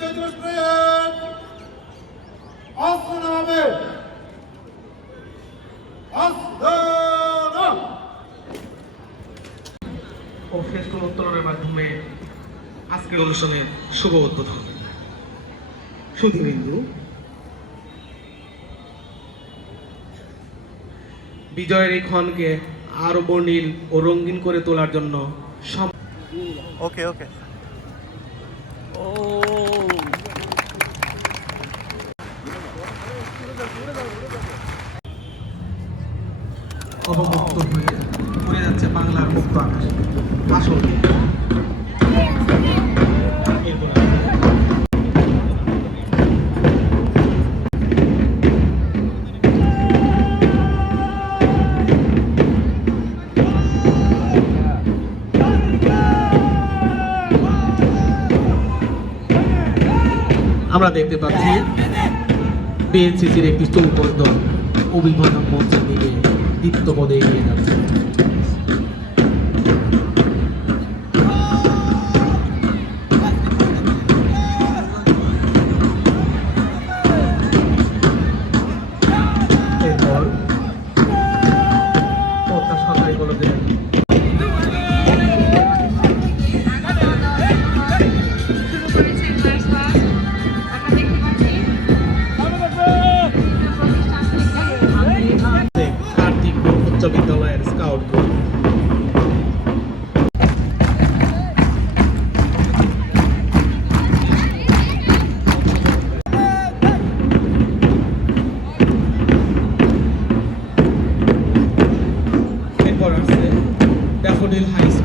বিজয় দিবস প্রেড অস্ত্র নামাবে ও ফেস্টুন উত্তোলনের মাধ্যমে আজকের অনুষ্ঠানের শুভ উদ্বোধন সুধীবিন্দু বিজয়ের এই ক্ষণকে আরও বর্ণিল ও রঙিন করে তোলার জন্য ওকে ওকে অবমুক্ত হয়ে উড়ে যাচ্ছে বাংলার মুক্ত আকাশ। আসল আমরা দেখতে পাচ্ছি বিএনসিসির একটি চৌকর দল অভিবাদন মঞ্চের দিকে দীপ্ত পদে এগিয়ে যাচ্ছে। এরপর Model High